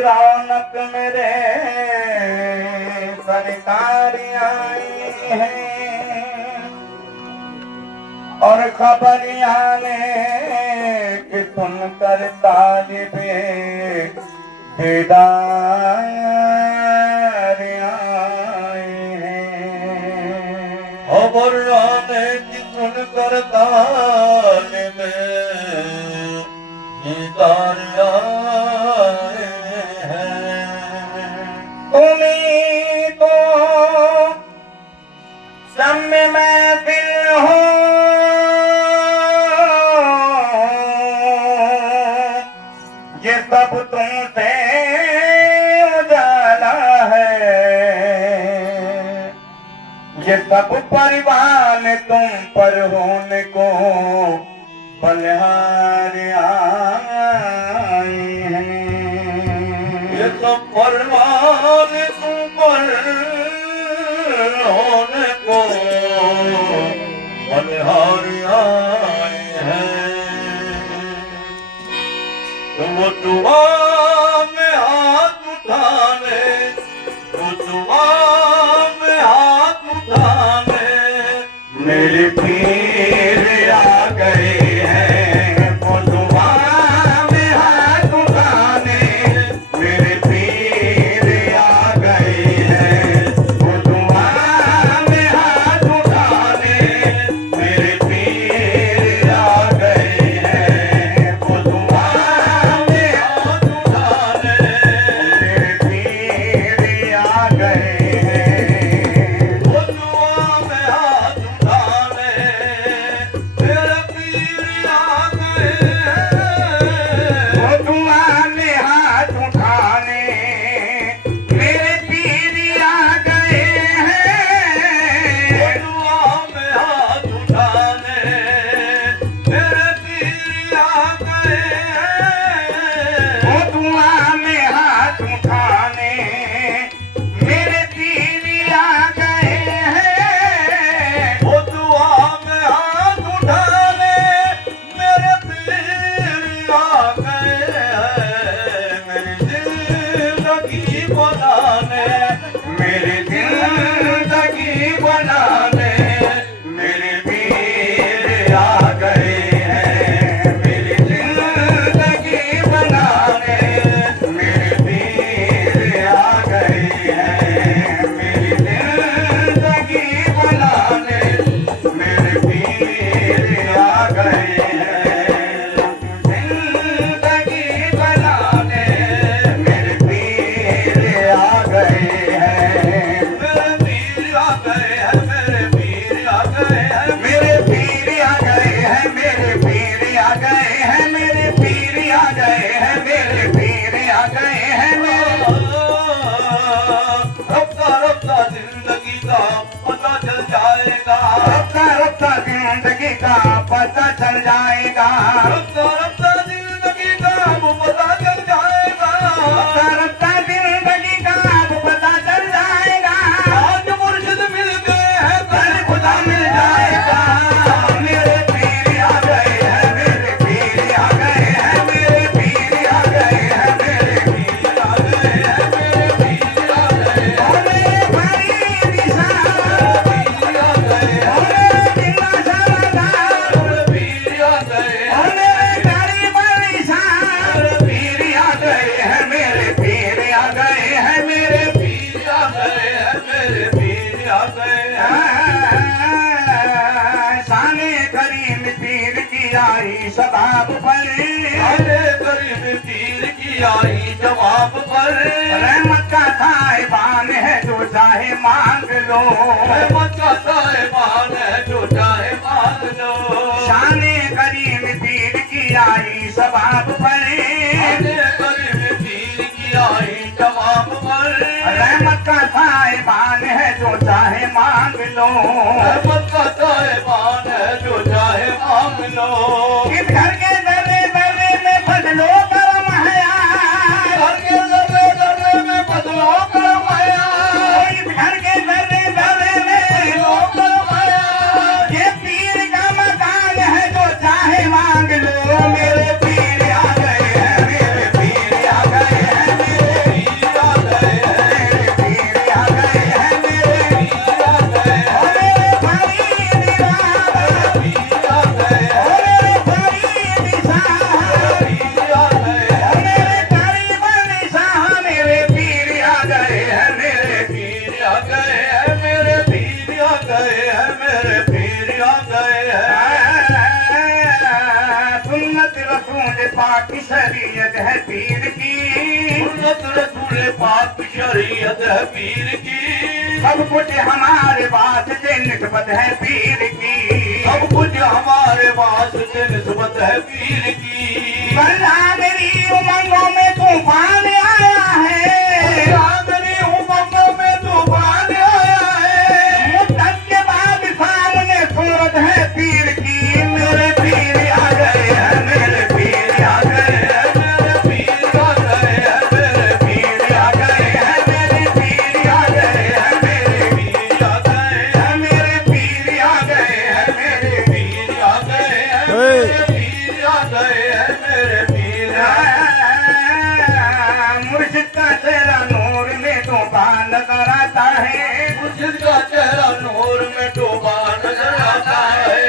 रौनक मेरे सरकार आई है और खबर आने कि सुनकर तालिबे दीदार आए हैं। खबर आने की सुनकर तालिबे दीदार आए हैं। तुम्हीं तो सम्य महफिल हो ये सब तुमसे उजाला है, ये सब परवान तुम पर होने को बलिहार आए हैं। ये सब परवान तुम पर होने को बलिहार आए हैं। तुम दुआ में हाथ उठाने, तो दुआ में हाथ उठाने मेरे पीर आ गए हैं, वो दुआ में हाथ उठाने। मेरे पीर आ गए हैं, वो दुआ में हाथ उठाने। मेरे पीर आ गए हैं, वो दुआ में हाथ उठाने। मेरे पीर आ गए हैं, वो दुआ में हाथ उठाने मेरे पीर आ गए हैं। वो दुआ में हाथ उठाने मेरे पीर आ गए वो हैं। दुआ में हाथ उठाने मेरे पीर आ गए हैं। वो दुआ में हाथ उठाने मेरे पीर आ गए हैं। वो दुआ में हाथ उठाने मेरे पीर आ गए हैं। मेरी जिंदगी बनाने मेरे जिंदगी बनाने मेरे पीर आ गए हैं। मेरी जिंदगी बनाने मेरे पीर आ गए हैं। मेरी जिंदगी बनाने मेरे पीर आ गए हैं। जिंदगी बनाने मेरे पीर आ गए हैं। मेरे पीर आ गए हैं। मेरे पीर आ गए हैं। मेरे पीर आ गए हैं। मेरे पीर आ गए हैं। मेरे पीर आ गए हैं। मेरे पीर आ गए हैं। रफ्ता रफ्ता जिंदगी का पता चल जाएगा। रफ्ता रफ्ता जिंदगी का पता चल जाएगा। रफ्ता रफ्ता जिंदगी का वो पता चल जाएगा। रफ्ता रफ्ता जिंदगी का पता चल जाएगा। आज मुर्शिद मिल गए हैं, कल खुदा मिल जाएगा। मेरे पीर आ गए हैं। मेरे पीर आ गए हैं। मेरे पीर आ गए हैं। मेरे पीर आ गए हैं। मेरे पीर आ गए हैं। और मेरे भाई निशान पीर आ गए हैं। और मेरे दिल समाधान मेरे पीर आ गए हैं। और मेरे गरीब निशान पीर आ गए हैं। मेरे पीर आ गए हैं। मेरे पीर आ गए हैं। मेरे पीर आ गए हैं। शाने करीम पीर की आई शबाब पर अरे करीब पीर की आई जवाब पर रहमत का साहिबान है जो चाहे मांग लो। रहमत का साहिबान है जो चाहे मांग लो। शाने करीम पीर की आई शबाब पर अरे करीब पीर की आई जवाब पर रहमत का साहिबान है जो चाहे मांग लो। रहमत का साहिबान है जो चाहे मांग लो। इस घर के दर्रे दर्रे में बदलो करम हया। घर के दर्रे दर्रे में बदलो करम आया। इस घर के दर्रे दर्रे में बदलो करम आया। ये पीर का मकान है जो चाहे मांग लो। मेरे पीर आ गए हैं। मेरे पीर आ गए हैं। मेरे गए हैं। सुन्नत रसूल पाक की शरीयत है पीर की, सुन्नत रसूल पाक की शरीयत है पीर की। सब कुछ हमारे वास्ते निस्बत है पीर की, सब कुछ हमारे वास्ते निस्बत है पीर की। वरना मेरी उमंगों में तूफान आया है, मेरी उमंगों में तूफान आया है। मुद्दत के बाद सामने सूरत है पीर की। मेरे पीर आ गए हैं, मेरे पीर आ गए हैं, मेरे पीर आ गए हैं, मेरे पीर आ गए हैं, मेरे पीर आ गए हैं, मेरे पीर आ गए हैं, मेरे पीर आ गए हैं, मेरे पीर आ गए हैं, मेरे पीर आ गए हैं, मेरे पीर आ गए हैं। मुर्शिद का चेहरा नूर में डूबा नजर आता है, मुर्शिद का चेहरा नूर में डूबा नजर आता है।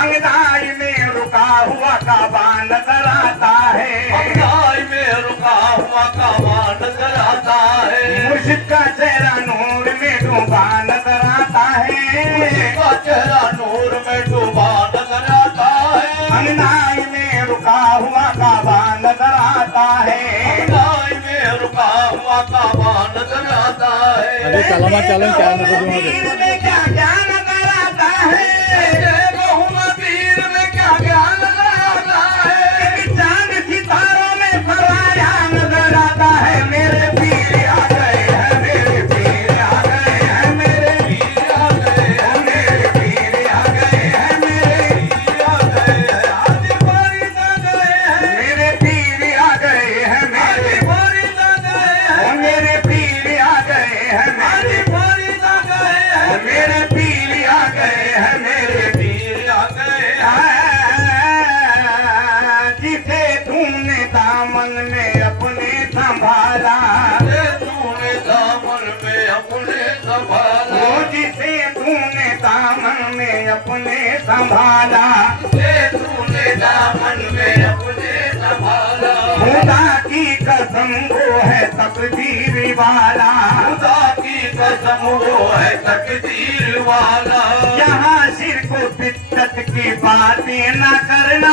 अंगदाई में रुका हुआ काबा नजर आता है, अंगदाई में रुका हुआ काबा नजर आता है। मुर्शिद का चेहरा नूर में डूबा नजर आता मुर्शिद है, का चेहरा नूर में डूबा नजर आता है। अंगदाई में रुका हुआ काबा नजर आता है। अंगदाई में रुका हुआ काबा नजर आता है। अरे कलमा चलन क्या नको तुम्हारे पीर में क्या क्या नजर आता है, पीर में क्या क्या नजर आता है। चांद सितारों में फराया नजर आता है। मेरे पीर आ गए हैं, मेरे पीर आ गए हैं, मेरे पीर आ गए हैं, मेरे पीर आ गए हैं, मेरे पीर आ गए हैं, आदि बारिश आ गए हैं, मेरे पीर आ गए हैं, आदि मेरे बारिश आ गए हैं, मेरे पीर आ गए हैं, आदि मेरे बारिश आ गए हैं, मेरे पीर आ गए हैं, मेरे पीर आ गए हैं। जिसे तूने दामन में अपने संभाला, से तूने दामन में अपने संभाला, वो जिसे तूने दामन में अपने संभाला, से तूने दामन में अपने संभाला। खुदा की कसम वो है तकदीर वाला, खुदा की कसम वो है तकदीर वाला। यहाँ शिरक बिद्दत की बातें न करना,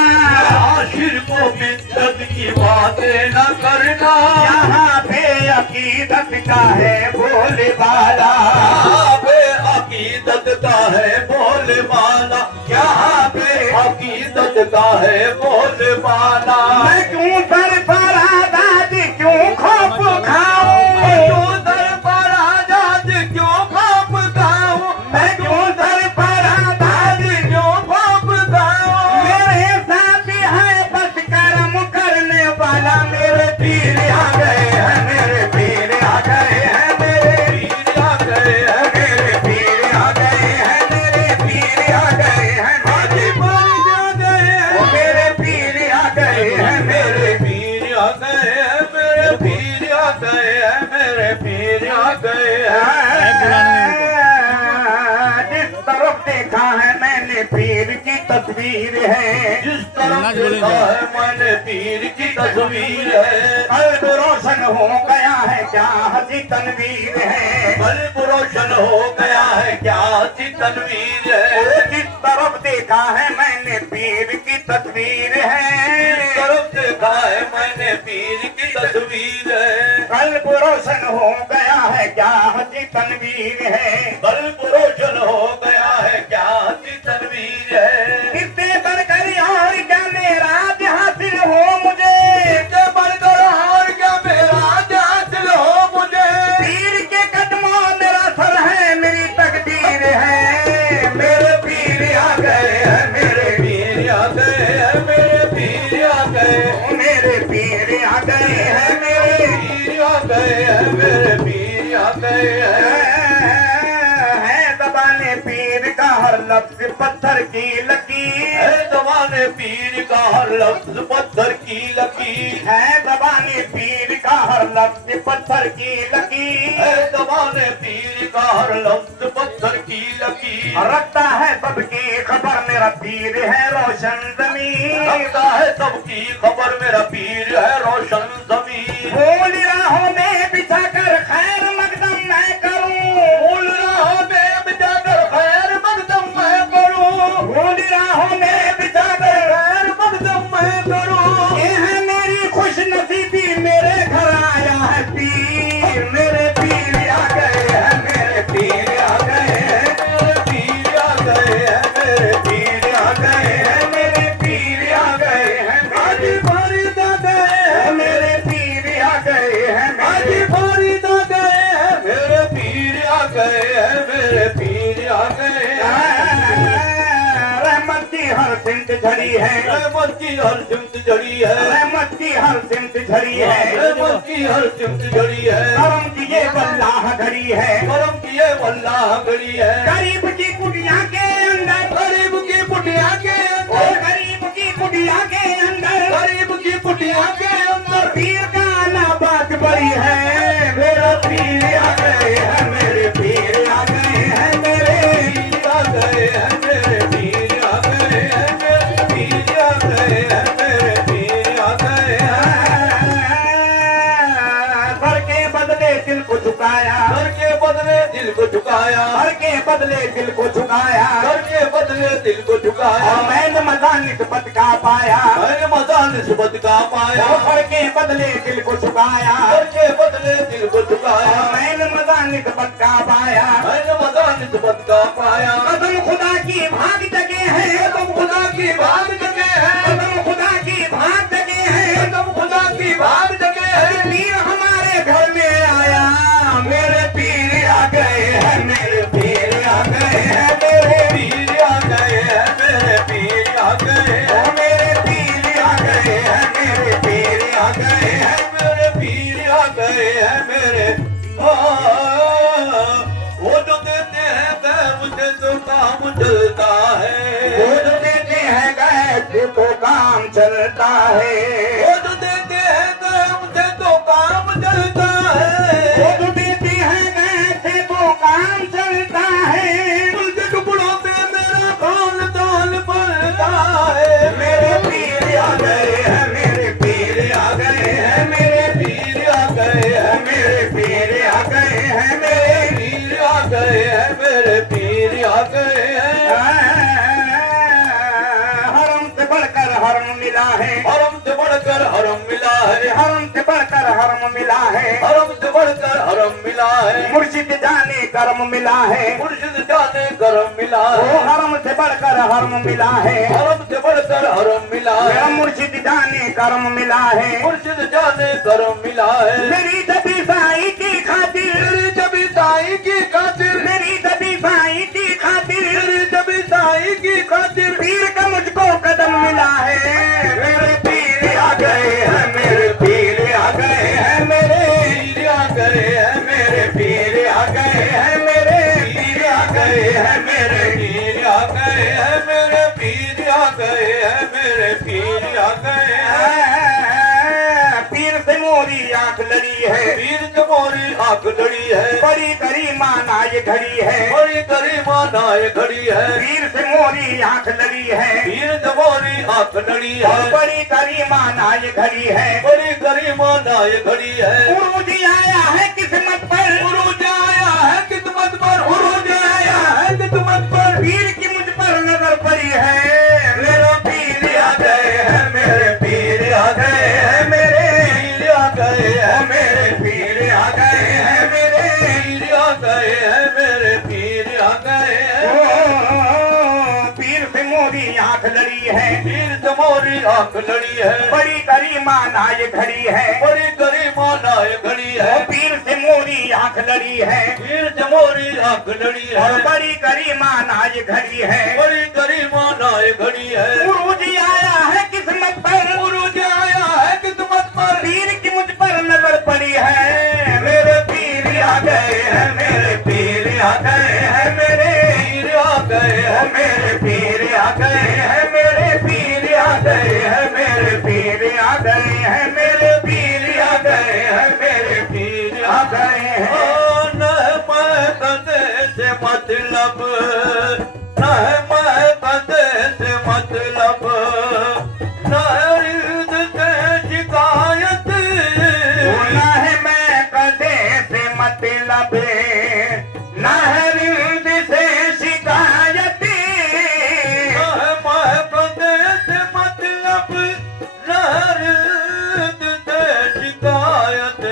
आशिर को बिद्दत की बातें न करना। यहाँ बेअकीदत का है बोले वाला, यहाँ पे अकीदत का है बोले वाला, यहाँ पे अकीदत का है बोले वाला। मैं क्यों सर पर आजाद क्यों खौफ खाऊं, क्यों दर पर आजाद क्यों खौफ खाऊं, मैं क्यों सर पर आजाद क्यों खौफ खाऊं। मेरे साथ है बस कर्म करने वाला। मेरे पीर आ गए हैं, मेरे पीर आ गए हैं, मेरे पीर आ गए हैं, मेरे पीर आ गए हैं, मेरे पीर आ गए हैं, आदि बारिश आ गए हैं, वो मेरे पीर आ गए हैं, मेरे पीर आ गए हैं, मेरे पीर आ गए हैं, मेरे पीर आ गए हैं। जिस तरफ देखा है मैंने पीर की तस्वीर है, जिस तरफ देखा है मैंने पीर की तस्वीर है। कल्ब रोशन हो गया है क्या हंसी तनवीर है, कल्ब रोशन हो गया है क्या सी तनवीर है। जिस तरफ देखा है मैंने पीर की तस्वीर जिस है, तरफ देखा है मैंने पीर की तस्वीर है। कल्ब रोशन हो गया है क्या हंसी तनवीर है, कल्ब रोशन हो गया है क्या सी तनवीर है। इससे बढ़कर और क्या मेरा हासिल हो मुझे, इससे बढ़कर और क्या मेरा हासिल हो मुझे। पीर के कदमों मेरा सर है, मेरी तकदीर है। मेरे पीर आ गए हैं, मेरे पीर आ गए हैं, मेरे पीर आ गए, मेरे पीर आ गए हैं, मेरे पीर आ गए हैं, मेरे पीर आ गए हैं। है दबाने पीर का हर लफ्ज पत्थर की लकीर, है दबाने पीर का हर लफ्ज पत्थर की लकीर, है दबाने पीर का हर लफ्ज पत्थर की लकीर, है दबाने पीर का हर लफ्ज पत्थर की लकीर। रखता है सबकी खबर मेरा पीर है रोशन जमीन, रखता है सबकी खबर मेरा पीर है रोशन जमीन। भूल राहों में बिछा कर खैर मकदम मैं करूं, भूल राहों में बिछा कर खैर मकदम मैं करूं, मेरे पीर आ गए हैं, मेरे पीर आ गए हैं, आज फरीद आ गए हैं, मेरे पीर आ गए हैं, आज फरीद आ गए हैं, मेरे पीर आ गए हैं, मेरे पीर आ गए हैं। रहमत की हर सिमत झड़ी है, रहमत की हर सिमत जड़ी है, रहमत की हर सिमत झड़ी है, रहमत की हर सिमत जड़ी है, करम की ये वल्लाह घड़ी है, करम की ये वल्लाह घड़ी है, गरीब की कुटिया के अंदर, गरीब की पुटिया के ओ अंदर, गरीब की कुटिया के अंदर गरीब की पुटिया के अंदर पीर का आना बात बड़ी है, मेरा पीर आ गए हैं, मेरे पीर आ गए हैं, मेरे पीर आ गए हैं, मेरे पीर आ गए हैं, मेरे पीर आ गए हैं, मेरे पीर आ गए हैं। सर के बदले दिल को झुकाया, घर के बदले दिल को झुकाया, सर के बदले दिल को झुकाया, घर के बदले दिल को झुकाया, और मैंने मजा निस्बत का पाया, मैंने मजा निस्बत का पाया, और सर के बदले दिल को झुकाया, घर के बदले दिल को झुकाया, और मैंने मजा निस्बत का पाया, मैंने मजा निस्बत का पाया। कदम खुदा की भाग जगे हैं, कदम खुदा की भाग जगे हैं, कदम खुदा की भाग जगे हैं, कदम खुदा की भाग जगे हैं, पीर हमारे घर में आया, मेरे पीर आ गए हैं, मेरे पीर आ गए हैं, मेरे पीर आ गए हैं, मेरे पीर आ गए हैं, मेरे पीर आ गए हैं, मेरे पीर आ गए हैं, मेरे पीर आ गए हैं, मेरे वो जो देते हैं गैब से तो काम चलता है, वो जो देते हैं गैस तो काम चलता है, वो जो देते हैं गैब से तो काम चलता है, वो जो देते हैं गैस तो काम चलता है, उनके टुकड़ों पे मेरा कौन तौल पड़ता है, मेरे पीर आ गए हैं, मेरे पीर आ गए हैं, मेरे पीर आ गए हैं, मेरे पीर आ गए हैं, मेरे पीर आ गए हैं, मेरे पीर आ गए हैं। हरम से बढ़कर हरम मिला है, हरम से बढ़कर हरम मिला है, हरम से बढ़कर हरम मिला है, हरम से बढ़कर हरम मिला है, मुर्शिद जाने कर्म मिला है, मुर्शिद जाने करम मिला ओ है, हरम से बढ़कर हरम मिला है, हरम से बढ़कर हरम मिला मेरा है, मुर्शिद जाने कर्म मिला है, मुर्शिद जाने करम मिला है, मेरी दबी साई की खातिर, मेरी जबी साई की खातिर, मेरी दबी साई की खातिर, मेरी जबी साई की खातिर, पीर का मुझको कदम मिला है, मेरे पीर आ गए हैं, मेरे पीर आ गए हैं, मेरे पीर आ गए हैं, मेरे पीर आ गए हैं, मेरे पीर आ गए हैं, मेरे पीर आ गए हैं, मेरे पीर आ गए हैं, मेरे पीर आ गए हैं। पीर से मोरी आंख लड़ी है, पीर जमोरी आंख लड़ी है, बड़ी करीमा ना ये घड़ी है, बड़ी करीमा नाय खड़ी है, पीर से मोरी आंख लड़ी है, पीर जमोरी आंख लड़ी और है, बड़ी करीमा ना ये घड़ी है, बड़ी करीमा नाय खड़ी है, उरूज आया है किस्मत पर, उरूज आया है किस्मत पर, उरूज आया है किस्मत पर, पीर की मुझ पर नजर पड़ी है, मेरा पीर आ गए हैं, मेरे पीर आ गए हैं, मेरे पीर आ गए हैं, मेरे पीर आ गए हैं, मेरे पीर आ गए हैं, मेरे पीर आ गए हैं। ओ, पीर से मोरी आंख लड़ी है, पीर जमोरी आंख लड़ी है, बड़ी करीमा ना ये घड़ी है, बड़ी करीमा नाय खड़ी ओ है, पीर से मोरी आंख लड़ी है, पीर जमोरी आंख लड़ी और है, बड़ी करीमा ना ये घड़ी है, बड़ी करीमा नाय खड़ी है, उरूज आया है किस्मत पर, उरूज आया है किस्मत पर, पीर की मुझ पर नजर पड़ी है, मेरे पीर आ गए हैं, मेरे पीर आ गए हैं, मेरे पीर आ गए हैं, मेरे पीर आ गए हैं, मेरे पीर आ गए हैं, मेरे पीर आ गए हैं, मेरे पीर आ गए हैं, मेरे पीर आ गए हैं। न मैं कदे से मतलब, न मैं कदे से मतलब, न रिद से शिकायत, ना है मैं कदे से मतलब, ना है रिंद से शिकायत, न मैं कदे से मतलब, न रिद से शिकायत,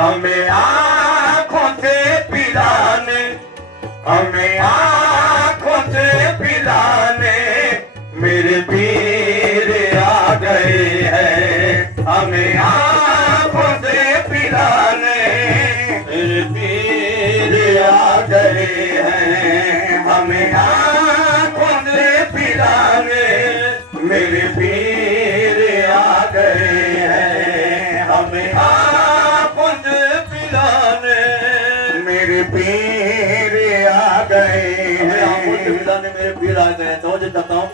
हमें आँखों से पिलाने, हमें आँखों से पिलाने मैं तवज्जो चाहता हूँ।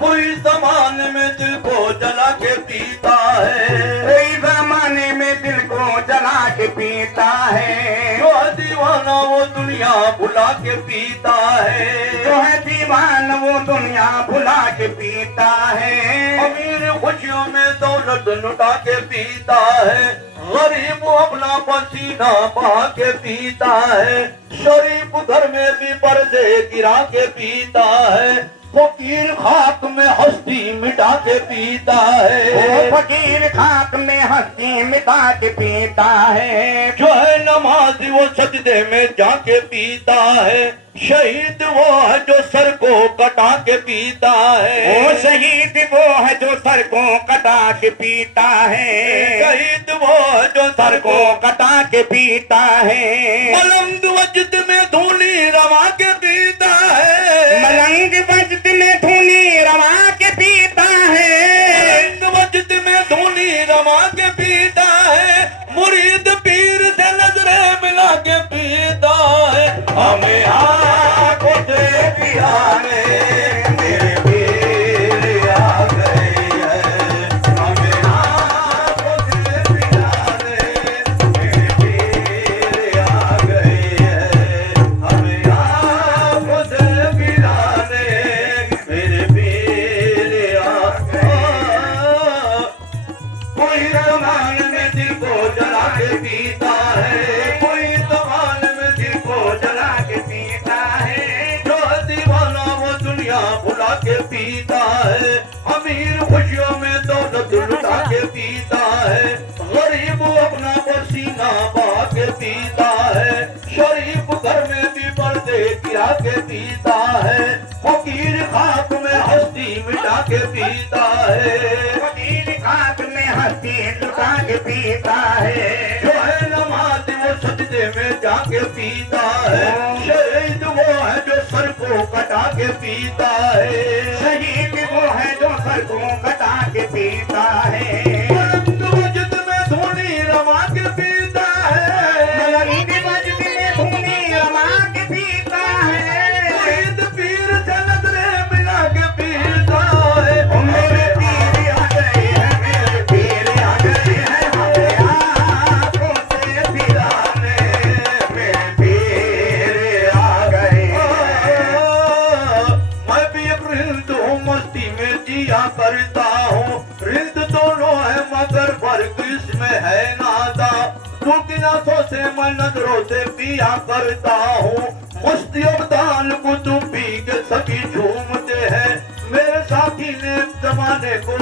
कोई ज़माने में दिल को जला के पीता है, कोई ज़माने में दिल को जला के पीता है, जो है दीवाना वो दुनिया भुला के पीता है, जो है दीवान वो दुनिया भुला के पीता है। अमीर खुशियों में दौलत लुटा के पीता है, गरीब अपना पसीना बहा के पीता है, शरीफ घर में भी पर्दे गिरा के पीता है, फकीर खाक में हस्ती मिटा के पीता है, वो फकीर खाक में हंसी मिटा के पीता है, जो है नमाजी वो सजदे में जाके पीता है, शहीद वो है जो सर को कटा के पीता है, वो शहीद वो है जो सर को कटा के पीता है, शहीद वो है जो सर को कटा के पीता है, मलंग वजद में धूनी रवा के पीता है, मलंग वजद में धूनी रवा के पीता है, मलंग वजद में धूनी रवा के पीता है, मुरीद पीर से नजरें मिला के पीता है, हमें आंखों से पियाने मेरे पीर आ गए हैं, हमें आंखों से पियाने मेरे पीर आ गए हैं, हमें आंखों से पियाने मेरे पीर आ गए। कोई ज़माने में दिल को जला के पीता है, कोई ज़माने में दिल को जला के पीता है, जो दीवाना वो दुनिया भुला के पीता है, अमीर खुशियों में दौलत लुटा के पीता है, गरीब अपना पसीना बहा के पीता है, शरीफ घर में भी पर्दे गिरा के पीता है, फकीर खाक में हस्ती मिटा के पीता है, फकीर खाक में हंसी लुटा के पीता है, जो है नमाज वो सजदे में जाके पीता है, शहीद वो है जो सर को कटा के पीता है, शहीद वो है जो सर को कटा के पीता है, मलंग वजद में धूनी रवा के पीता है, मलंग वजद में धूनी रवा के पीता है, शहीद पीर से नजरें मिला के पीता है, ओ मेरे पीर आ गए हैं, मेरे पीर आ गए हैं, हमें आंखों से पिलाने मेरे पीर आ गए हैं। मैं भी एक रिंद हूँ मस्ती में जिया करता हूँ, रिंद दोनों है मगर फर्क इसमें है नादा, क्योंकि नाथों से मैं नजरों से पिया करता हूँ, मस्ती अब्दाल कुतुबी के सभी झूमते हैं, मेरे साथी ने जमाने को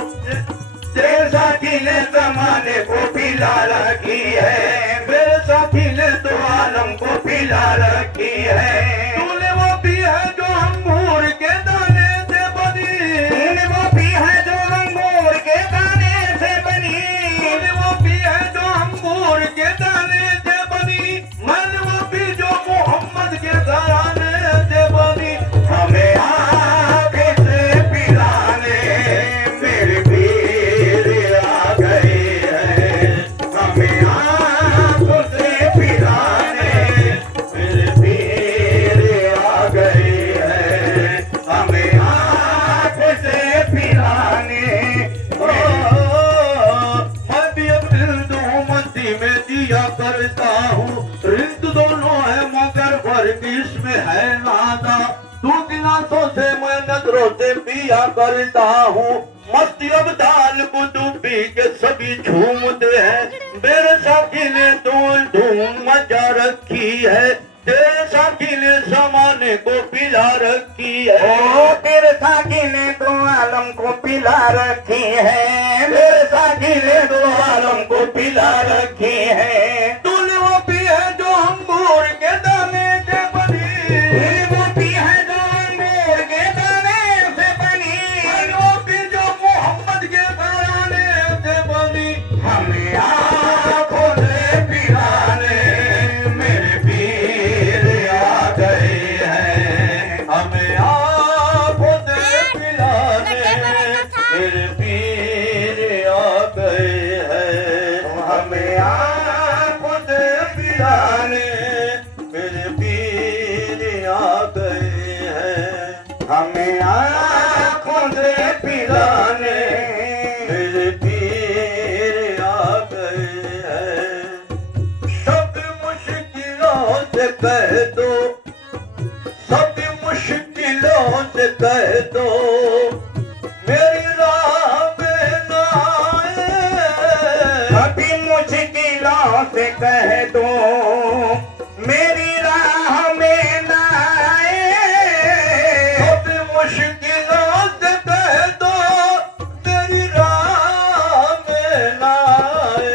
तेरे साथी ने जमाने को पिला रखी है, मेरे साथी ने तो आलम को पिला रखी है, तूने वो भी है जो अंगूर के दाने से बनी, तूने वो भी है जो अंगूर के दाने से बनी, तूने वो भी है जो अंगूर के दाने से बनी, मैंने वो भी जो मोहम्मद के घराने से बनी, हमें आंखें से पिलाने मेरे पीर आ गए हैं, हमें आंखों से पिलाने मेरे पीर आ गए हैं, हमें आंखों से पिलाने। मैं भी अब रिंद हूँ मस्ती में जिया करता हूँ, रिंद दोनों है मगर फर्क इसमें है नादा, तू गिलासों से मैं नजरों से पिया करता हूँ, मस्ती अब दाल कुतुबी के सभी झूमते हैं, मेरे साथी ने धूल धूम मचा रखी है, तेरे साथी ने जमाने को पिला रखी है, ओ तेरे साथी ने तो आलम को पिला रखी है, मेरे साथी ने तो आलम को पिला रखी है, तूने वो भी है जो अंगूर के दाने से बनी, तूने वो भी है जो अंगूर के दाने से बनी, मैंने वो भी जो मोहम्मद के घराने से बनी, हमें आंखों से पिलाने मेरे पीर आ गए हैं, हमें आंखों से पिलाने मेरे पीर आ गए हैं, हमें आंखों से पिलाने मेरे पीर आ गए हैं सब मुश्किलों से कह दो सब मुश्किलों से कह दो मेरी राह में ना आए अभी मुश्किलों से कह दो मेरी राह में ना आए सब मुश्किलों से कह दो मेरी राह में ना आए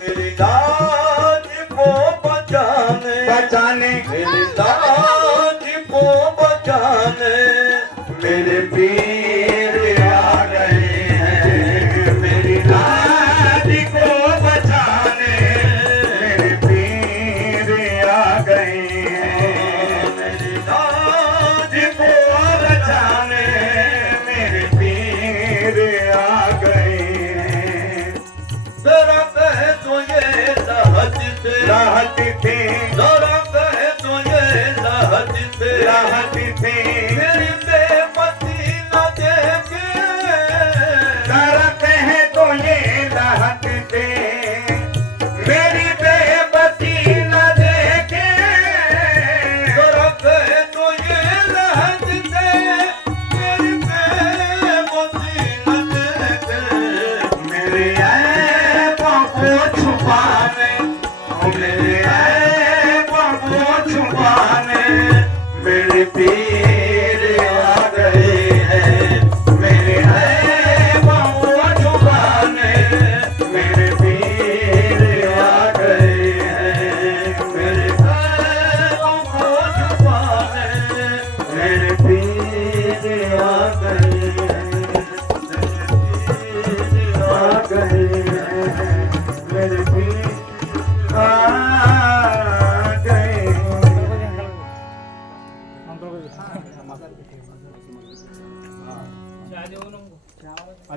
मेरी लाज को बचाने मेरी लाज को बचाने मेरे पीर आ गए हैं मेरी लाज को बचाने मेरे पीर आ गए हैं मेरी लाज को बचाने मेरे पीर आ गए हैं जरा कह तो ये राहत से राहत थे जरा कह तो ये राहत से राहत थे मेरी बेबसी न देखे जरा कहे तो ये राहत थे मेरी बेबसी न देखे जरा कह तो ये राहत से मेरी बेबसी न देखे मेरे ऐबों को छुपाने मेरे ऐबों को छुपाने मेरे पीर आ गए हैं मेरे ऐबों को छुपाने मेरे पीर आ गए हैं मेरे ऐबों को छुपाने मेरे पीर आ गए हैं मेरे पीर आ गए हैं मेरे पीर आ गए अंकल को